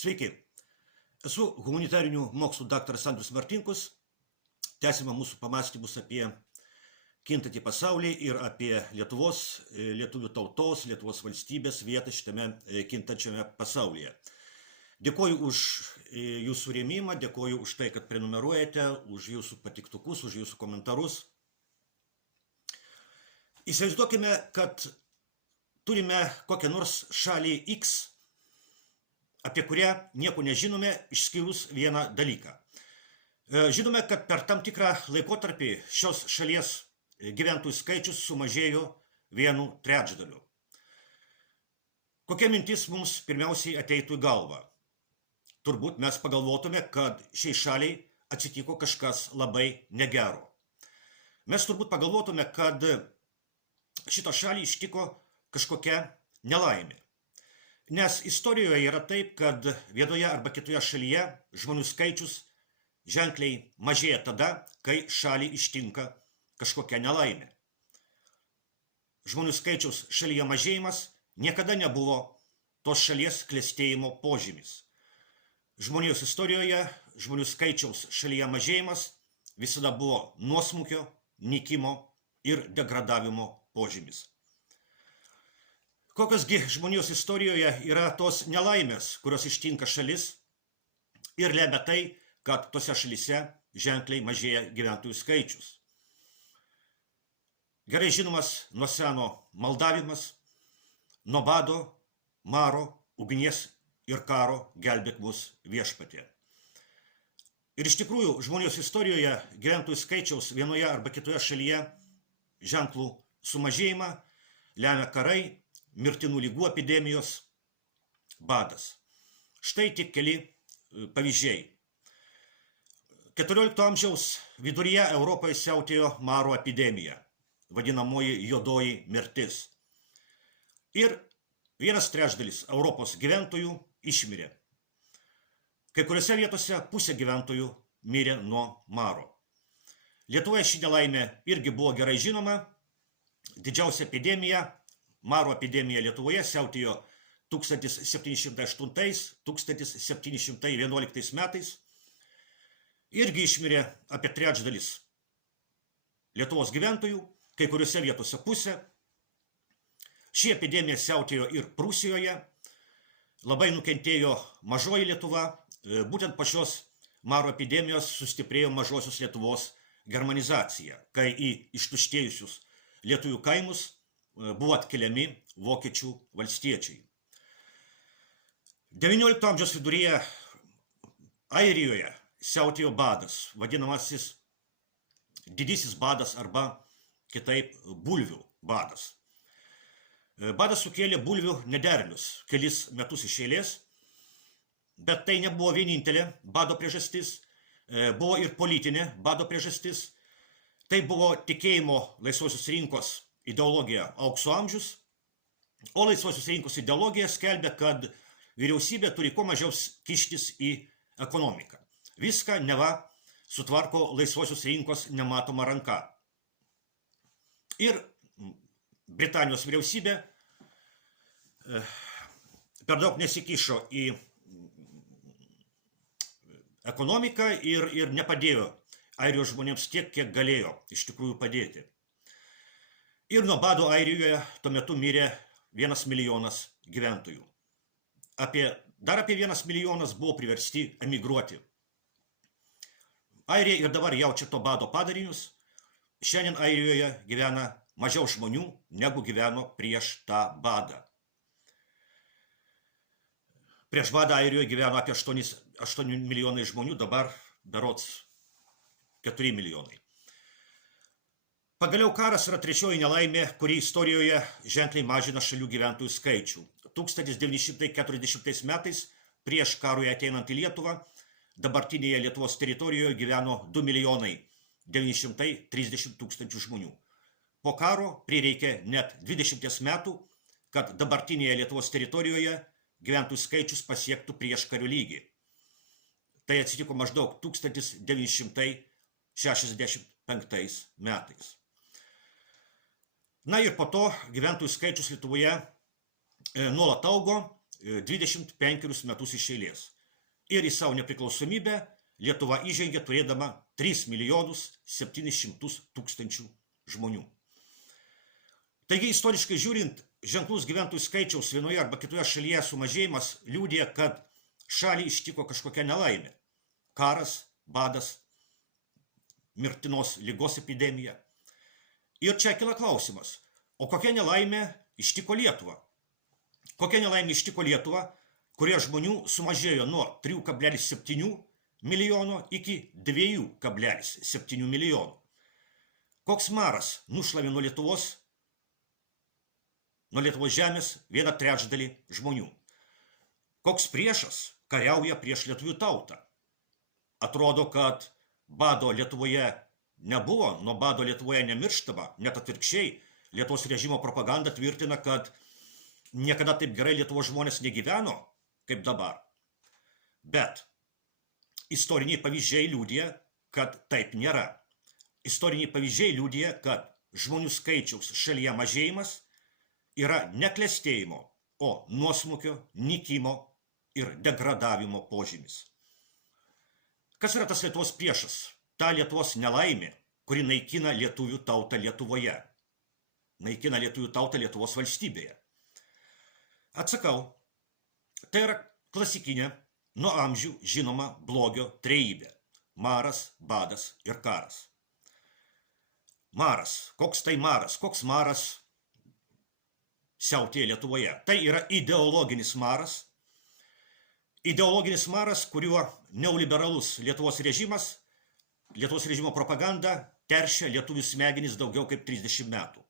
Sveiki, esu humanitarinių mokslų daktaras Andrius Martinkus. Tęsime mūsų pamąstymus apie kintantį pasaulį ir apie Lietuvos, lietuvių tautos, Lietuvos valstybės vietą šitame kintančiame pasaulyje. Dėkoju už jūsų rėmimą, dėkoju už tai, kad prenumeruojate, už jūsų patiktukus, už jūsų komentarus. Įsivaizduokime, kad turime kokią nors šalį X, apie kurią nieko nežinome, išskyrus vieną dalyką. Žinome, kad per tam tikrą laikotarpį šios šalies gyventojų skaičius sumažėjo 1/3. Kokia mintis mums pirmiausiai ateitų į galvą? Turbūt mes pagalvotume, kad šiai šaliai atsitiko kažkas labai negero. Mes turbūt pagalvotume, kad šitą šalį ištiko kažkokia nelaimė. Nes istorijoje yra taip, kad vienoje arba kitoje šalyje žmonių skaičius ženkliai mažėja tada, kai šalį ištinka kažkokia nelaimė. Žmonių skaičiaus šalyje mažėjimas niekada nebuvo tos šalies klestėjimo požymis. Žmonijos istorijoje žmonių skaičiaus šalyje mažėjimas visada buvo nuosmukio, nykimo ir degradavimo požymis. Kokiosgi žmonijos istorijoje yra tos nelaimės, kurios ištinka šalis ir lemia tai, kad tose šalyse ženkliai mažėja gyventojų skaičius. Gerai žinomas nuo seno maldavimas, nuo bado, maro, ugnies ir karo gelbėk mus viešpatie. Ir iš tikrųjų žmonijos istorijoje gyventojų skaičiaus vienoje arba kitoje šalyje ženklų sumažėjimą lemia karai, mirtinų lygų epidemijos, badas. Štai tik keli pavyzdžiai. 14 amžiaus viduryje Europoje siautėjo maro epidemija, vadinamoji juodoji mirtis. Ir 1/3 Europos gyventojų išmirė. Kai kuriuose vietose pusė gyventojų mirė nuo maro. Lietuvoje ši nelaimė irgi buvo gerai žinoma. Didžiausia epidemija, maro epidemija Lietuvoje siautėjo 1708–1711 metais. Irgi išmirė apie 1/3 Lietuvos gyventojų, kai kuriuose vietose pusė. Ši epidemija siautėjo ir Prūsijoje. Labai nukentėjo mažoji Lietuva. Būtent po šios maro epidemijos sustiprėjo mažosios Lietuvos germanizacija, kai į ištuštėjusius lietuvių kaimus buvo atkeliami vokiečių valstiečiai. 19 amžiaus viduryje Airijoje siautėjo badas, vadinamasis didysis badas arba kitaip bulvių badas. Badas sukėlė bulvių nederlius kelis metus iš eilės, bet tai nebuvo vienintelė bado priežastis, buvo ir politinė bado priežastis. Tai buvo tikėjimo laisvosios rinkos ideologija aukso amžius, o laisvosios rinkos ideologija skelbia, kad vyriausybė turi kuo mažiau kištis į ekonomiką. Viską neva sutvarko laisvosios rinkos nematoma ranka. Ir Britanijos vyriausybė per daug nesikišo į ekonomiką ir nepadėjo Airijos žmonėms tiek, kiek galėjo iš tikrųjų padėti. Ir nuo bado Airijoje tuo metu mirė 1 milijonas gyventojų. Dar apie 1 milijonas buvo priversti emigruoti. Airija ir dabar jaučia to bado padarinius. Šiandien Airijoje gyvena mažiau žmonių, negu gyveno prieš tą badą. Prieš badą Airijoje gyveno apie 8 milijonai žmonių, dabar berods 4 milijonai. Pagaliau karas yra trečioji nelaimė, kuri istorijoje ženkliai mažina šalių gyventojų skaičių. 1940 metais, prieš karui ateinant į Lietuvą, dabartinėje Lietuvos teritorijoje gyveno 2 930 000 žmonių. Po karo prireikė net 20 metų, kad dabartinėje Lietuvos teritorijoje gyventojų skaičius pasiektų prieškario lygį. Tai atsitiko maždaug 1965 metais. Na ir po to gyventojų skaičius Lietuvoje nuolat augo, 25 metus iš eilės. Ir į savo nepriklausomybę Lietuva įžengė turėdama 3 milijonus 700 tūkstančių žmonių. Taigi, istoriškai žiūrint, ženklus gyventojų skaičiaus vienoje arba kitoje šalyje sumažėjimas liudija, kad šalį ištiko kažkokia nelaimė. Karas, badas, mirtinos ligos epidemija. Ir čia kila klausimas, o kokia nelaimė ištiko Lietuvą? Kokia nelaimė ištiko Lietuvą, kurie žmonių sumažėjo nuo 3,7 milijono iki 2,7 milijonų. Koks maras nušlavė nuo Lietuvos žemės 1/3 žmonių. Koks priešas kariauja prieš lietuvių tautą. Atrodo, kad bado Lietuvoje nebuvo, nuo bado Lietuvoje nemirštama, net atvirkščiai, Lietuvos režimo propaganda tvirtina, kad niekada taip gerai Lietuvos žmonės negyveno, kaip dabar. Bet istoriniai pavyzdžiai liudija, kad taip nėra. Istoriniai pavyzdžiai liudija, kad žmonių skaičiaus šalyje mažėjimas yra ne klestėjimo, o nuosmukio, nykimo ir degradavimo požymis. Kas yra tas Lietuvos priešas? Ta Lietuvos nelaimė, kuri naikina lietuvių tautą Lietuvoje. Naikina lietuvių tautą Lietuvos valstybėje. Atsakau, tai yra klasikinė, nuo amžių žinoma blogio trejybė. Maras, badas ir karas. Maras. Koks tai maras? Koks maras siautėja Lietuvoje? Tai yra ideologinis maras. Ideologinis maras, kuriuo neoliberalus Lietuvos režimas, Lietuvos režimo propaganda teršia lietuvių smegenis daugiau kaip 30 metų.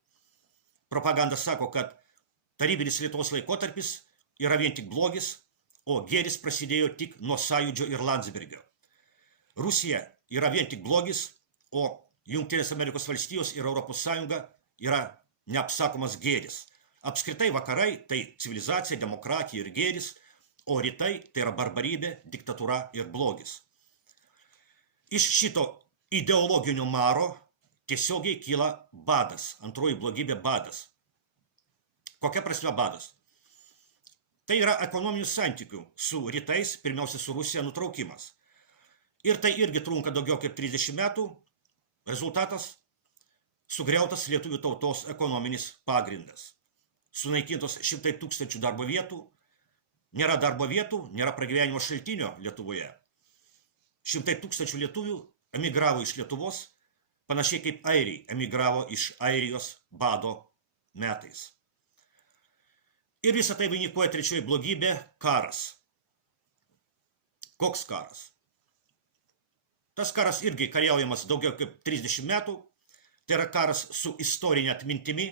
Propaganda sako, kad tarybinis Lietuvos laikotarpis yra vien tik blogis, o gėris prasidėjo tik nuo Sąjūdžio ir Landsbergio. Rusija yra vien tik blogis, o Jungtinės Amerikos valstijos ir Europos Sąjunga yra neapsakomas gėris. Apskritai vakarai tai civilizacija, demokratija ir gėris, o rytai tai yra barbarybė, diktatūra ir blogis. Iš šito ideologinio maro tiesiogiai kyla badas, antroji blogybė badas. Kokia prasme badas? Tai yra ekonominių santykių su rytais, pirmiausia su Rusija, nutraukimas. Ir tai irgi trunka daugiau kaip 30 metų. Rezultatas – sugriautas lietuvių tautos ekonominis pagrindas. Sunaikintos šimtai tūkstančių darbo vietų, nėra darbo vietų, nėra pragyvenimo šaltinio Lietuvoje. Šimtai tūkstančių lietuvių emigravo iš Lietuvos, panašiai kaip airiai emigravo iš Airijos bado metais. Ir visą tai vainikuoja trečioji blogybė – karas. Koks karas? Tas karas irgi kariaujamas daugiau kaip 30 metų. Tai yra karas su istorinė atmintimi,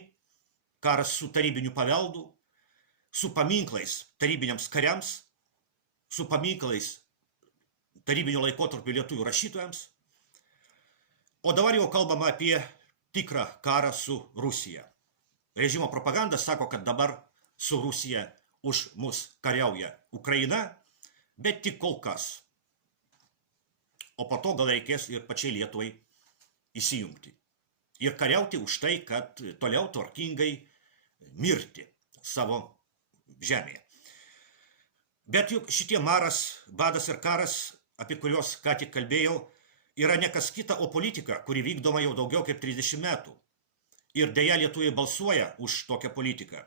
karas su tarybiniu paveldu, su paminklais tarybiniams kariams, su paminklais tarybinio laikotarpio lietuvių rašytojams. O dabar jau kalbama apie tikrą karą su Rusija. Režimo propaganda sako, kad dabar su Rusija už mus kariauja Ukraina, bet tik kol kas. O po to gal reikės ir pačiai Lietuvai įsijungti. Ir kariauti už tai, kad toliau tvarkingai mirti savo žemėje. Bet juk šitie maras, badas ir karas, apie kuriuos ką tik kalbėjau, yra ne kas kita, o politika, kuri vykdoma jau daugiau kaip 30 metų. Ir deja lietuviai balsuoja už tokią politiką.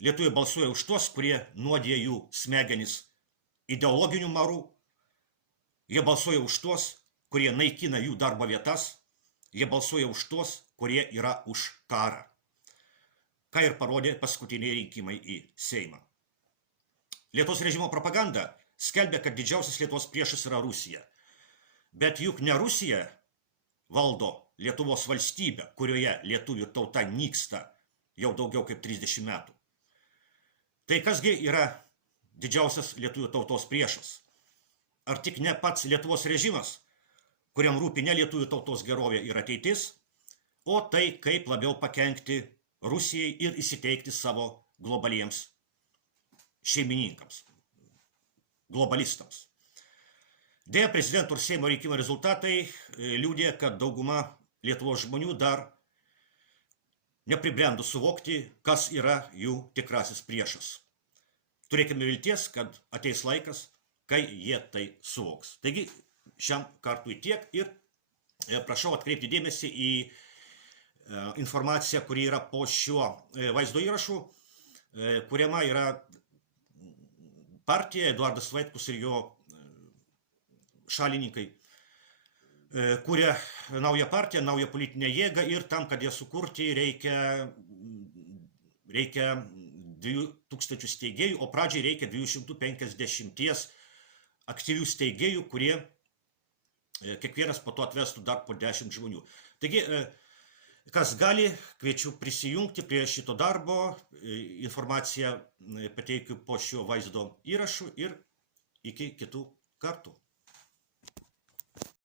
Lietuviai balsuoja už tuos, kurie nuodija jų smegenis ideologinių marų. Jie balsuoja už tuos, kurie naikina jų darbo vietas. Jie balsuoja už tuos, kurie yra už karą. Ką ir parodė paskutiniai rinkimai į Seimą. Lietuvos režimo propaganda skelbia, kad didžiausias Lietuvos priešas yra Rusija. Bet juk ne Rusija valdo Lietuvos valstybę, kurioje lietuvių tauta nyksta jau daugiau kaip 30 metų. Tai kasgi yra didžiausias lietuvių tautos priešas? Ar tik ne pats Lietuvos režimas, kuriam rūpi ne lietuvių tautos gerovė ir ateitis, o tai, kaip labiau pakenkti Rusijai ir įsiteikti savo globaliems šeimininkams, globalistams. Deja, prezidento ir Seimo rinkimų rezultatai liudija, kad dauguma Lietuvos žmonių dar nepribrendo suvokti, kas yra jų tikrasis priešas. turėkime vilties, kad ateis laikas, kai jie tai suvoks. Taigi, šiam kartui tiek ir prašau atkreipti dėmesį į informaciją, kuri yra po šiuo vaizdo įrašu, kuriama yra partija, Eduardas Vaitkus ir jo šalininkai, kuria naują partiją, naują politinę jėgą ir tam, kad ją sukurti, reikia 2000 steigėjų, o pradžiai reikia 250 aktyvių steigėjų, kurie kiekvienas po to atvestų dar po 10 žmonių. Taigi, kas gali, kviečiu prisijungti prie šito darbo, informaciją pateikiu po šio vaizdo įrašu ir iki kitų kartų.